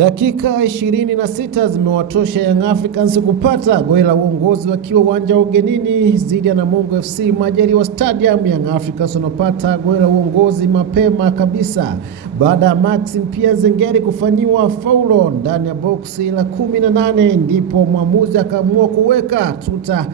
Dakika 26 zimewatosha Young Africans kupata goli la uongozi wakiwa uwanja wa ugenini dhidi ya Namungo FC Majaliwa Stadium. Young Africans wanapata goli la uongozi mapema kabisa baada ya Maxim Pia Nzengeli kufanyiwa faulo ndani ya boksi la 18, ndipo mwamuzi akaamua kuweka tuta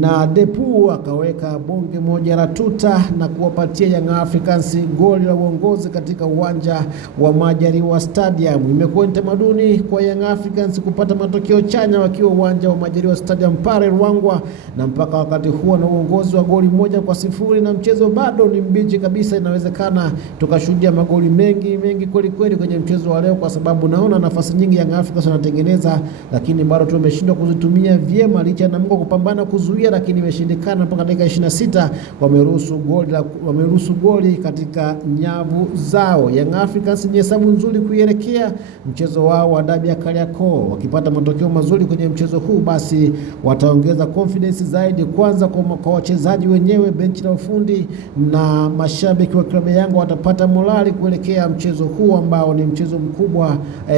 na Depu akaweka bonge moja la tuta na kuwapatia Young Africans goli la uongozi katika uwanja wa Majaliwa Stadium. Imekuwa tamaduni kwa Young Africans kupata matokeo chanya wakiwa uwanja wa Majaliwa Stadium pale Ruangwa, na mpaka wakati huo na uongozi wa goli 1-0, na mchezo bado ni mbichi kabisa. Inawezekana tukashuhudia magoli mengi kweli kwenye mchezo wa leo, kwa sababu naona nafasi nyingi Young Africans wanatengeneza, lakini bado tumeshindwa kuzitumia vyema, licha na Mungu kupambana kuzuia, lakini imeshindikana. Mpaka dakika 26 wameruhusu goli katika nyavu zao. Young Africans ni hesabu nzuri kuielekea mchezo wao wa dabi ya Kariakoo. Wakipata matokeo mazuri kwenye mchezo huu, basi wataongeza confidence zaidi, kwanza kwa wachezaji wenyewe, benchi la ufundi na mashabiki wa klabu ya Yanga watapata morali kuelekea mchezo huu ambao ni mchezo mkubwa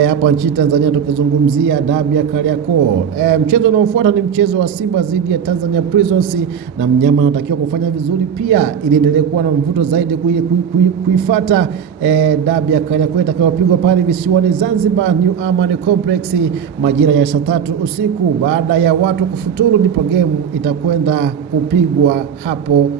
hapa nchini Tanzania, tukizungumzia dabi ya Kariakoo. Mchezo unaofuata ni mchezo wa Simba dhidi ya Tanzania Prisons, na mnyama anatakiwa kufanya vizuri pia ili endelee kuwa na mvuto zaidi kuifuata dabi ya Kariakoo itakayopigwa pale visiwani Zanzibar, New Aman Complex, majira ya saa 3 usiku. Baada ya watu kufuturu ndipo game itakwenda kupigwa hapo